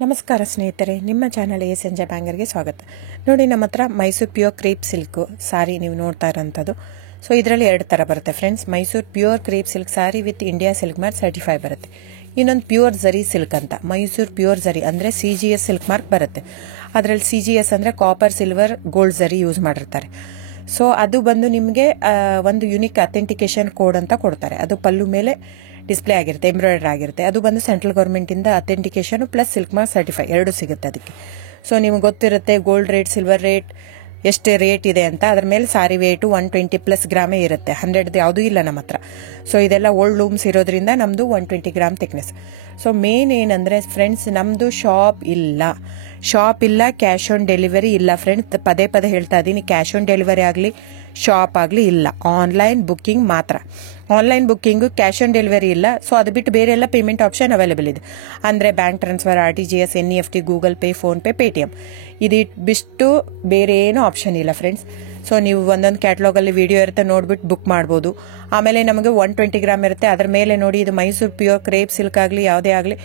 ನಮಸ್ಕಾರ ಸ್ನೇಹಿತರೆ, ನಿಮ್ಮ ಚಾನಲ್ ಸಂಜೆ ಬ್ಯಾಂಗರ್ಗೆ ಸ್ವಾಗತ. ನೋಡಿ, ನಮ್ಮ ಹತ್ರ ಮೈಸೂರು ಪ್ಯೂರ್ ಕ್ರೇಪ್ ಸಿಲ್ಕ್ ಸಾರಿ ನೀವು ನೋಡ್ತಾ ಇರೋಂಥದ್ದು. ಸೊ ಇದರಲ್ಲಿ ಎರಡು ಥರ ಬರುತ್ತೆ friends. Mysuru pure crepe silk sorry with India silk mark certify ಬರುತ್ತೆ. ಇನ್ನೊಂದು ಪ್ಯೂರ್ ಝರಿ ಸಿಲ್ಕ್ ಅಂತ, ಮೈಸೂರು ಪ್ಯೂರ್ ಝರಿ ಅಂದರೆ CGS ಸಿಲ್ಕ್ ಮಾರ್ಕ್ ಬರುತ್ತೆ. ಅದರಲ್ಲಿ CGS ಅಂದರೆ ಕಾಪರ್, ಸಿಲ್ವರ್, ಗೋಲ್ಡ್ ಝರಿ ಯೂಸ್ ಮಾಡಿರ್ತಾರೆ. ಸೊ ಅದು ಬಂದು ನಿಮಗೆ ಒಂದು ಯುನಿಕ್ ಅಥೆಂಟಿಕೇಶನ್ ಕೋಡ್ ಅಂತ ಕೊಡ್ತಾರೆ. ಅದು ಪಲ್ಲು ಮೇಲೆ ಡಿಸ್ಪ್ಲೇ ಆಗಿರುತ್ತೆ, ಎಂಬ್ರಾಯ್ಡರ್ ಆಗಿರುತ್ತೆ. ಅದು ಬಂದು ಸೆಂಟ್ರಲ್ ಗೌರ್ಮೆಂಟಿಂದ authentication plus silk mark certify ಎರಡು ಸಿಗುತ್ತೆ ಅದಕ್ಕೆ. ಸೊ ನಿಮ್ಗೆ ಗೊತ್ತಿರುತ್ತೆ ಗೋಲ್ಡ್ ರೇಟ್, ಸಿಲ್ವರ್ ರೇಟ್ ಎಷ್ಟು ರೇಟ್ ಇದೆ ಅಂತ. ಅದ್ರ ಮೇಲೆ ಸಾರಿ ವೇಟು 120+ ಗ್ರಾಮೇ ಇರುತ್ತೆ, 100 ಯಾವುದೂ ಇಲ್ಲ ನಮ್ಮ ಹತ್ರ. ಸೊ ಇದೆಲ್ಲ ಓಲ್ಡ್ ಲೂಮ್ಸ್ ಇರೋದ್ರಿಂದ ನಮ್ಮದು 120 ಗ್ರಾಮ್ ಥಿಕ್ನೆಸ್. ಸೊ ಮೇನ್ ಏನಂದರೆ ಫ್ರೆಂಡ್ಸ್, ನಮ್ಮದು ಶಾಪ್ ಇಲ್ಲ, ಕ್ಯಾಶ್ ಆನ್ ಡೆಲಿವರಿ ಇಲ್ಲ ಫ್ರೆಂಡ್ಸ್. ಪದೇ ಹೇಳ್ತಾ ಇದ್ದೀನಿ, ಕ್ಯಾಶ್ ಆನ್ ಡೆಲಿವರಿ ಆಗಲಿ ಶಾಪ್ ಆಗಲಿ ಇಲ್ಲ, ಆನ್ಲೈನ್ ಬುಕ್ಕಿಂಗ್ ಮಾತ್ರ. Online booking, cash on delivery ಇಲ್ಲ. ಸೊ ಅದು ಬಿಟ್ಟು ಬೇರೆ ಎಲ್ಲ ಪೇಮೆಂಟ್ ಆಪ್ಷನ್ ಅವೈಲೇಬಲ್ ಇದೆ. ಅಂದರೆ bank transfer, RTGS, NEFT, Google pay, PhonePe, Paytm. ಇದು ಬಿಟ್ಟು ಬೇರೆ ಏನೂ ಆಪ್ಷನ್ ಇಲ್ಲ ಫ್ರೆಂಡ್ಸ್. ಸೊ ನೀವು ಒಂದೊಂದು ಕ್ಯಾಟ್ಲಾಗಲ್ಲಿ ವಿಡಿಯೋ ಇರುತ್ತೆ, ನೋಡ್ಬಿಟ್ಟು ಬುಕ್ ಮಾಡ್ಬೋದು. ಆಮೇಲೆ ನಮಗೆ 120 ಗ್ರಾಮ್ ಇರುತ್ತೆ. ಅದ್ರ ಮೇಲೆ ನೋಡಿ, ಇದು ಮೈಸೂರು ಪ್ಯೂರ್ ಕ್ರೇಪ್ ಸಿಲ್ಕ್ ಆಗಲಿ ಯಾವುದೇ ಆಗಲಿ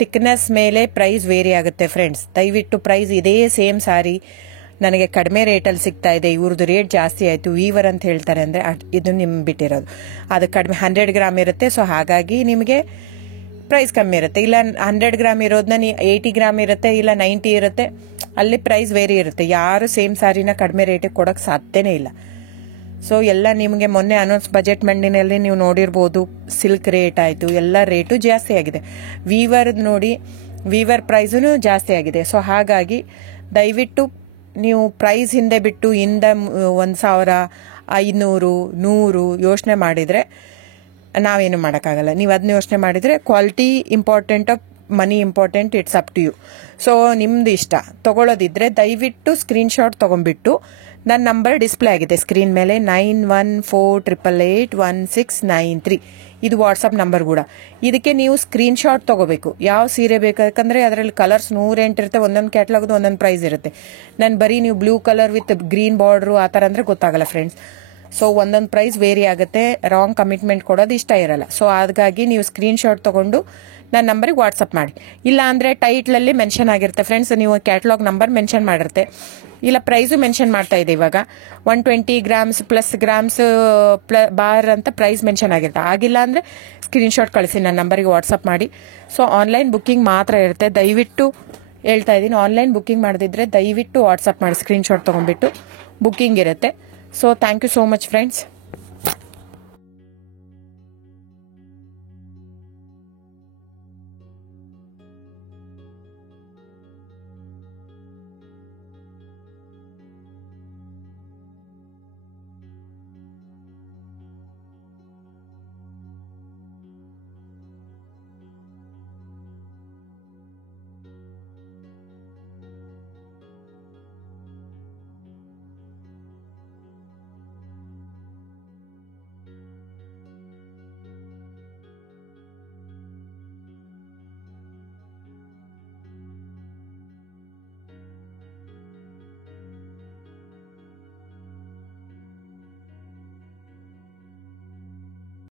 ಥಿಕ್ನೆಸ್ ಮೇಲೆ ಪ್ರೈಸ್ ವೇರಿ ಆಗುತ್ತೆ ಫ್ರೆಂಡ್ಸ್. ದಯವಿಟ್ಟು ಪ್ರೈಸ್ ಇದೇ ಸೇಮ್ ಸಾರಿ ನನಗೆ ಕಡಿಮೆ ರೇಟಲ್ಲಿ ಸಿಗ್ತಾ ಇದೆ, ಇವ್ರದ್ದು ರೇಟ್ ಜಾಸ್ತಿ ಆಯಿತು ವೀವರ್ ಅಂತ ಹೇಳ್ತಾರೆ ಅಂದರೆ ಇದು ನಿಮ್ಗೆ ಬಿಟ್ಟಿರೋದು. ಅದು ಕಡಿಮೆ 100 ಗ್ರಾಮ್ ಇರುತ್ತೆ. ಸೊ ಹಾಗಾಗಿ ನಿಮಗೆ ಪ್ರೈಸ್ ಕಮ್ಮಿ ಇರುತ್ತೆ. ಇಲ್ಲ 100 ಗ್ರಾಮ್ ಇರೋದನ್ನ 80 ಗ್ರಾಮ್ ಇರುತ್ತೆ, ಇಲ್ಲ 90 ಇರುತ್ತೆ, ಅಲ್ಲಿ ಪ್ರೈಸ್ ವೇರಿ ಇರುತ್ತೆ. ಯಾರು ಸೇಮ್ ಸಾರಿನ ಕಡಿಮೆ ರೇಟಿಗೆ ಕೊಡೋಕ್ಕೆ ಸಾಧ್ಯನೇ ಇಲ್ಲ. ಸೊ ಎಲ್ಲ ನಿಮಗೆ ಮೊನ್ನೆ ಅನೌನ್ಸ್ ಬಜೆಟ್ ಮಂಡಿನಲ್ಲಿ ನೀವು ನೋಡಿರ್ಬೋದು, ಸಿಲ್ಕ್ ರೇಟ್ ಆಯಿತು, ಎಲ್ಲ ರೇಟು ಜಾಸ್ತಿ ಆಗಿದೆ. ವೀವರ್ದು ನೋಡಿ, ವೀವರ್ ಪ್ರೈಸೂ ಜಾಸ್ತಿ ಆಗಿದೆ. ಸೊ ಹಾಗಾಗಿ ದಯವಿಟ್ಟು ನೀವು ಪ್ರೈಸ್ ಹಿಂದೆ ಬಿಟ್ಟು 1,000, 500, 100 ಯೋಚನೆ ಮಾಡಿದರೆ ನಾವೇನು ಮಾಡೋಕ್ಕಾಗಲ್ಲ. ನೀವು ಅದನ್ನ ಯೋಚನೆ ಮಾಡಿದರೆ quality important, money important, it's up to you. So ನಿಮ್ದು ಇಷ್ಟ. ತೊಗೊಳ್ಳೋದಿದ್ರೆ ದಯವಿಟ್ಟು ಸ್ಕ್ರೀನ್ಶಾಟ್ ತೊಗೊಂಡ್ಬಿಟ್ಟು, ನನ್ನ ನಂಬರ್ ಡಿಸ್ಪ್ಲೇ ಆಗಿದೆ ಸ್ಕ್ರೀನ್ ಮೇಲೆ, 9148881693. ಇದು ವಾಟ್ಸಪ್ ನಂಬರ್ ಕೂಡ. ಇದಕ್ಕೆ ನೀವು ಸ್ಕ್ರೀನ್ಶಾಟ್ ತೊಗೋಬೇಕು. ಯಾವ ಸೀರೆ ಬೇಕು, ಯಾಕಂದರೆ ಅದರಲ್ಲಿ ಕಲರ್ಸ್ 108 ಇರುತ್ತೆ, ಒಂದೊಂದು ಕ್ಯಾಟ್ಲಾಗ್ದು ಒಂದೊಂದು ಪ್ರೈಸ್ ಇರುತ್ತೆ. ನಾನು ಬರೀ ನೀವು blue colour with green border ಆ ಥರ ಅಂದರೆ ಗೊತ್ತಾಗಲ್ಲ ಫ್ರೆಂಡ್ಸ್. ಸೊ ಒಂದೊಂದು ಪ್ರೈಸ್ ವೇರಿ ಆಗುತ್ತೆ, ರಾಂಗ್ ಕಮಿಟ್ಮೆಂಟ್ ಕೊಡೋದು ಇಷ್ಟ ಇರಲ್ಲ. ಸೊ ಹಾಗಾಗಿ ನೀವು ಸ್ಕ್ರೀನ್ಶಾಟ್ ತೊಗೊಂಡು ನನ್ನ ನಂಬರಿಗೆ ವಾಟ್ಸಪ್ ಮಾಡಿ. ಇಲ್ಲ ಅಂದರೆ ಟೈಟ್ಲಲ್ಲಿ ಮೆನ್ಷನ್ ಆಗಿರುತ್ತೆ ಫ್ರೆಂಡ್ಸ್, ನೀವು ಕ್ಯಾಟ್ಲಾಗ್ ನಂಬರ್ ಮೆನ್ಷನ್ ಮಾಡಿರುತ್ತೆ, ಇಲ್ಲ ಪ್ರೈಸು ಮೆನ್ಷನ್ ಮಾಡ್ತಾ ಇದೆ. ಇವಾಗ 120 ಗ್ರಾಮ್ಸ್ ಪ್ಲಸ್ ಗ್ರಾಮ್ಸ್ ಬಾರ್ ಅಂತ ಪ್ರೈಸ್ ಮೆನ್ಷನ್ ಆಗಿರುತ್ತೆ. ಆಗಿಲ್ಲ ಅಂದರೆ ಸ್ಕ್ರೀನ್ಶಾಟ್ ಕಳಿಸಿ, ನನ್ನ ನಂಬರಿಗೆ ವಾಟ್ಸಪ್ ಮಾಡಿ. ಸೊ ಆನ್ಲೈನ್ ಬುಕ್ಕಿಂಗ್ ಮಾತ್ರ ಇರುತ್ತೆ. ದಯವಿಟ್ಟು ಹೇಳ್ತಾ ಇದ್ದೀನಿ, ಆನ್ಲೈನ್ ಬುಕ್ಕಿಂಗ್ ಮಾಡದಿದ್ರೆ ದಯವಿಟ್ಟು ವಾಟ್ಸಪ್ ಮಾಡಿ, ಸ್ಕ್ರೀನ್ಶಾಟ್ ತೊಗೊಂಡ್ಬಿಟ್ಟು ಬುಕ್ಕಿಂಗ್ ಇರುತ್ತೆ. So thank you so much friends.